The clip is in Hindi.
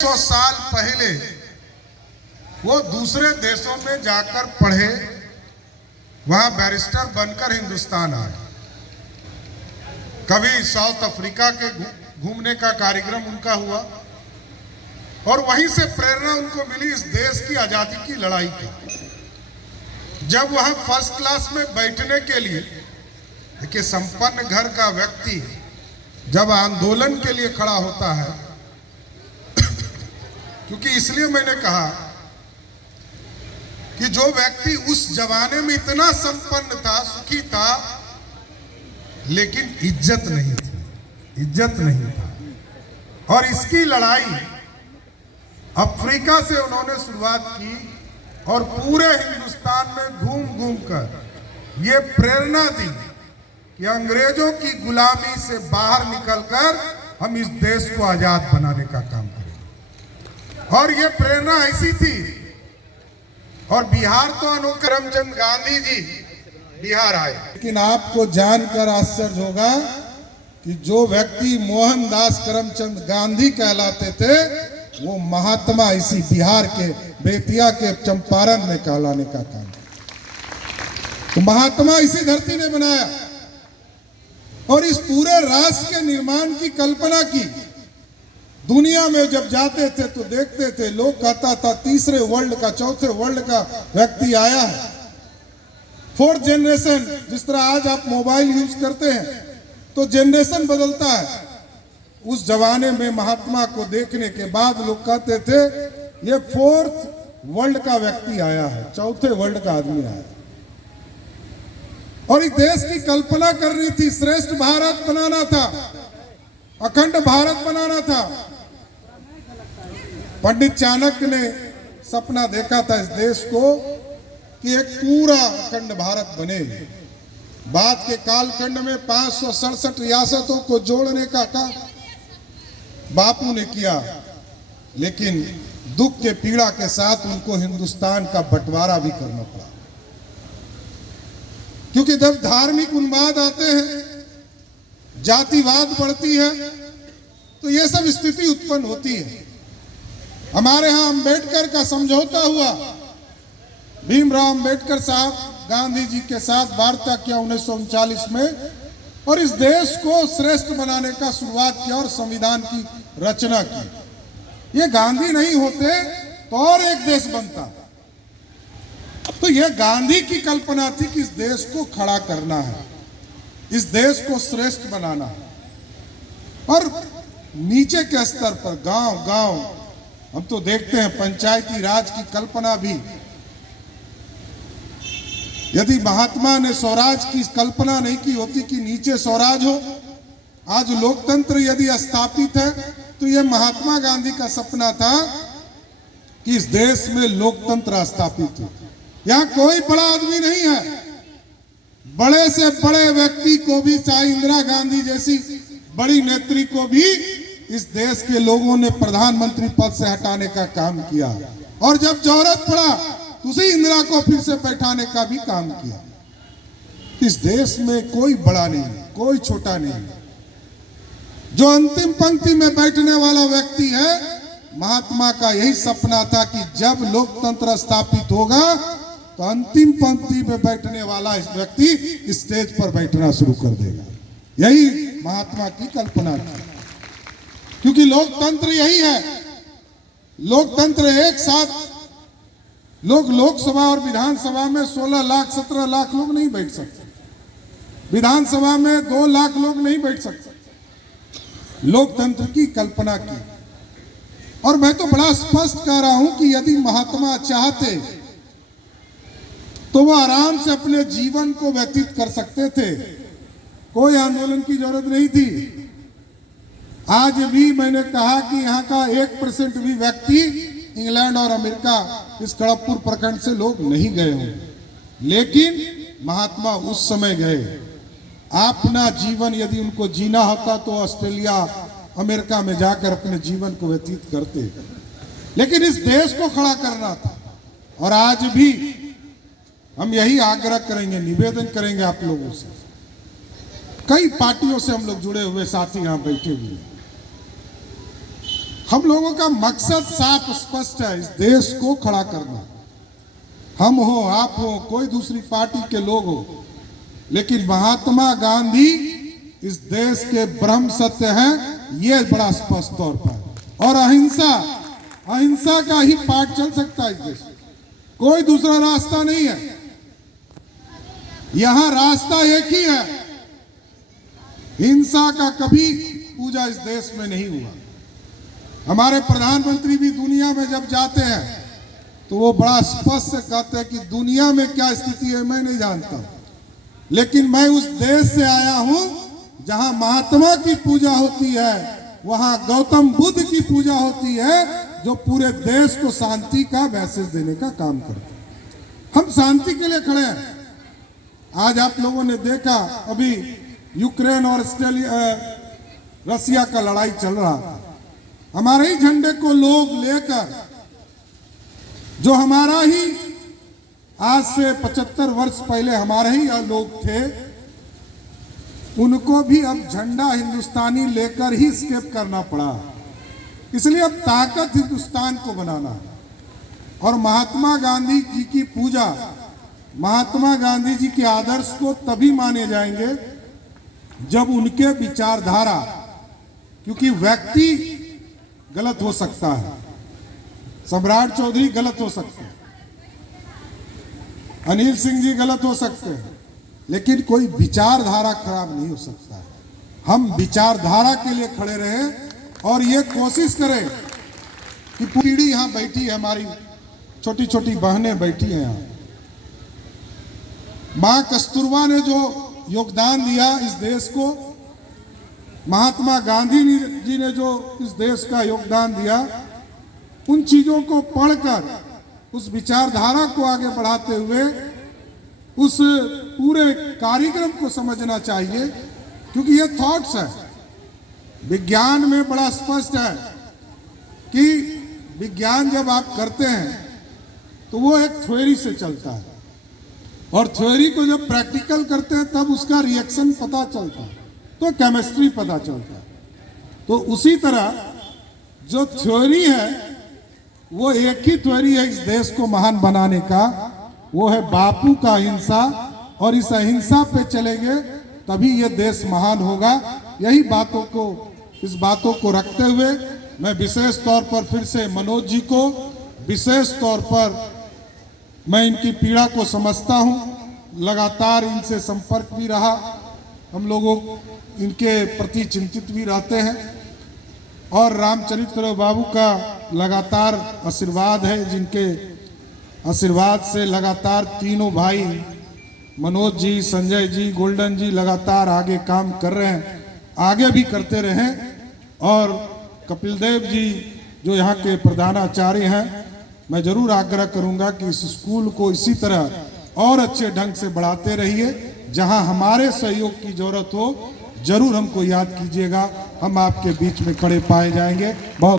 100 साल पहले वो दूसरे देशों में जाकर पढ़े, वहां बैरिस्टर बनकर हिंदुस्तान आए। कभी साउथ अफ्रीका के घूमने का कार्यक्रम उनका हुआ और वहीं से प्रेरणा उनको मिली इस देश की आजादी की लड़ाई की। जब वहां फर्स्ट क्लास में बैठने के लिए, देखिए संपन्न घर का व्यक्ति जब आंदोलन के लिए खड़ा होता है, क्योंकि इसलिए मैंने कहा कि जो व्यक्ति उस जमाने में इतना संपन्न था, सुखी था, लेकिन इज्जत नहीं थी, इज्जत नहीं था। और इसकी लड़ाई अफ्रीका से उन्होंने शुरुआत की और पूरे हिंदुस्तान में घूम घूम कर ये प्रेरणा दी कि अंग्रेजों की गुलामी से बाहर निकलकर हम इस देश को आजाद बनाने का काम करें। और ये प्रेरणा ऐसी थी। और बिहार तो करमचंद गांधी जी बिहार आए, लेकिन आपको जानकर आश्चर्य होगा कि जो व्यक्ति मोहनदास करमचंद गांधी कहलाते थे, वो महात्मा इसी बिहार के बेतिया के चंपारण में कहलाने का काम। तो महात्मा इसी धरती ने बनाया और इस पूरे राष्ट्र के निर्माण की कल्पना की। दुनिया में जब जाते थे तो देखते थे, लोग कहता था तीसरे वर्ल्ड का, चौथे वर्ल्ड का व्यक्ति आया है, फोर्थ जनरेशन। जिस तरह आज आप मोबाइल यूज करते हैं तो जनरेशन बदलता है, उस जमाने में महात्मा को देखने के बाद लोग कहते थे ये फोर्थ वर्ल्ड का व्यक्ति आया है, चौथे वर्ल्ड का आदमी आया है। और इस देश की कल्पना करनी थी, श्रेष्ठ भारत बनाना था, अखंड भारत बनाना था। पंडित चाणक्य ने सपना देखा था इस देश को कि एक पूरा अखंड भारत बने। बाद के कालखंड में 567 रियासतों को जोड़ने का काम बापू ने किया, लेकिन दुख के पीड़ा के साथ उनको हिंदुस्तान का बंटवारा भी करना पड़ा। क्योंकि जब धार्मिक उन्माद आते हैं, जातिवाद बढ़ती है, तो ये सब स्थिति उत्पन्न होती है। हमारे यहां अंबेडकर का समझौता हुआ, भीमराव अंबेडकर साहब गांधी जी के साथ वार्ता किया 1939 में और इस देश को श्रेष्ठ बनाने का शुरुआत किया और संविधान की रचना की। ये गांधी नहीं होते तो और एक देश बनता। तो यह गांधी की कल्पना थी कि इस देश को खड़ा करना है, इस देश को श्रेष्ठ बनाना है। और नीचे के स्तर पर गांव गांव हम तो देखते हैं पंचायती राज की कल्पना भी। यदि महात्मा ने स्वराज की कल्पना नहीं की होती कि नीचे स्वराज हो, आज लोकतंत्र यदि स्थापित है, तो यह महात्मा गांधी का सपना था कि इस देश में लोकतंत्र स्थापित हो। यहां कोई बड़ा आदमी नहीं है, बड़े से बड़े व्यक्ति को भी, चाहे इंदिरा गांधी जैसी बड़ी नेत्री को भी इस देश के लोगों ने प्रधानमंत्री पद से हटाने का काम किया और जब जरूरत पड़ा तो उसी इंदिरा को फिर से बैठाने का भी काम किया। इस देश में कोई बड़ा नहीं, कोई छोटा नहीं। जो अंतिम पंक्ति में बैठने वाला व्यक्ति है, महात्मा का यही सपना था कि जब लोकतंत्र स्थापित होगा तो अंतिम पंक्ति में बैठने वाला इस व्यक्ति स्टेज पर बैठना शुरू कर देगा। यही महात्मा की कल्पना थी। क्योंकि लोकतंत्र यही है, लोकतंत्र एक साथ लोग लोकसभा और विधानसभा में 16 लाख 17 लाख लोग नहीं बैठ सकते, विधानसभा में 2 लाख लोग नहीं बैठ सकते। लोकतंत्र की कल्पना की। और मैं तो बड़ा स्पष्ट कह रहा हूं कि यदि महात्मा चाहते तो वो आराम से अपने जीवन को व्यतीत कर सकते थे, कोई आंदोलन की जरूरत नहीं थी। आज भी मैंने कहा कि यहाँ का 1% भी व्यक्ति इंग्लैंड और अमेरिका इस खड़गपुर प्रखंड से लोग नहीं गए होंगे, लेकिन महात्मा उस समय गए। अपना जीवन यदि उनको जीना होता तो ऑस्ट्रेलिया अमेरिका में जाकर अपने जीवन को व्यतीत करते, लेकिन इस देश को खड़ा करना था। और आज भी हम यही आग्रह करेंगे, निवेदन करेंगे आप लोगों से। कई पार्टियों से हम लोग जुड़े हुए साथी यहाँ बैठे हुए हैं। हम लोगों का मकसद साफ स्पष्ट है, इस देश को खड़ा करना। हम हो, आप हो, कोई दूसरी पार्टी के लोग हो, लेकिन महात्मा गांधी इस देश के ब्रह्म सत्य हैं, ये बड़ा स्पष्ट तौर पर। और अहिंसा का ही पाठ चल सकता है इस देश, कोई दूसरा रास्ता नहीं है। यहां रास्ता एक ही है, हिंसा का कभी पूजा इस देश में नहीं हुआ। हमारे प्रधानमंत्री भी दुनिया में जब जाते हैं तो वो बड़ा स्पष्ट से कहते हैं कि दुनिया में क्या स्थिति है मैं नहीं जानता, लेकिन मैं उस देश से आया हूं जहां महात्मा की पूजा होती है, वहां गौतम बुद्ध की पूजा होती है, जो पूरे देश को शांति का मैसेज देने का काम करते हैं। हम शांति के लिए खड़े हैं। आज आप लोगों ने देखा अभी यूक्रेन और रसिया का लड़ाई चल रहा था, हमारे ही झंडे को लोग लेकर, जो हमारा ही आज से 75 वर्ष पहले हमारे ही लोग थे, उनको भी अब झंडा हिंदुस्तानी लेकर ही स्केप करना पड़ा। इसलिए अब ताकत हिंदुस्तान को बनाना है। और महात्मा गांधी जी की पूजा, महात्मा गांधी जी के आदर्श को तभी माने जाएंगे जब उनके विचारधारा, क्योंकि व्यक्ति गलत हो सकता है, सम्राट चौधरी गलत हो सकते हैं, अनिल सिंह जी गलत हो सकते हैं, लेकिन कोई विचारधारा खराब नहीं हो सकता। हम विचारधारा के लिए खड़े रहे और ये कोशिश करें कि पीढ़ी यहां बैठी है, हमारी छोटी छोटी बहनें बैठी हैं यहां। मां कस्तूरबा ने जो योगदान दिया इस देश को, महात्मा गांधी जी ने जो इस देश का योगदान दिया, उन चीजों को पढ़कर उस विचारधारा को आगे बढ़ाते हुए उस पूरे कार्यक्रम को समझना चाहिए, क्योंकि ये थॉट्स है। विज्ञान में बड़ा स्पष्ट है कि विज्ञान जब आप करते हैं तो वो एक थ्योरी से चलता है, और थ्योरी को जब प्रैक्टिकल करते हैं तब उसका रिएक्शन पता चलता है, तो केमिस्ट्री पता चलता है। तो उसी तरह जो थ्योरी है वो एक ही थ्योरी है इस देश को महान बनाने का, वो है बापू का अहिंसा, और इस अहिंसा पे चलेंगे तभी ये देश महान होगा। यही इस बातों को रखते हुए मैं विशेष तौर पर फिर से मनोज जी को, विशेष तौर पर मैं इनकी पीड़ा को समझता हूँ, लगातार इनसे संपर्क भी रहा, हम लोगों इनके प्रति चिंतित भी रहते हैं, और रामचरित्र बाबू का लगातार आशीर्वाद है, जिनके आशीर्वाद से लगातार तीनों भाई मनोज जी, संजय जी, गोल्डन जी लगातार आगे काम कर रहे हैं, आगे भी करते रहें। और कपिल देव जी जो यहाँ के प्रधानाचार्य हैं, मैं जरूर आग्रह करूँगा कि इस स्कूल को इसी तरह और अच्छे ढंग से बढ़ाते रहिए। जहाँ हमारे सहयोग की जरूरत हो जरूर हमको याद कीजिएगा, हम आपके बीच में खड़े पाए जाएंगे। बहुत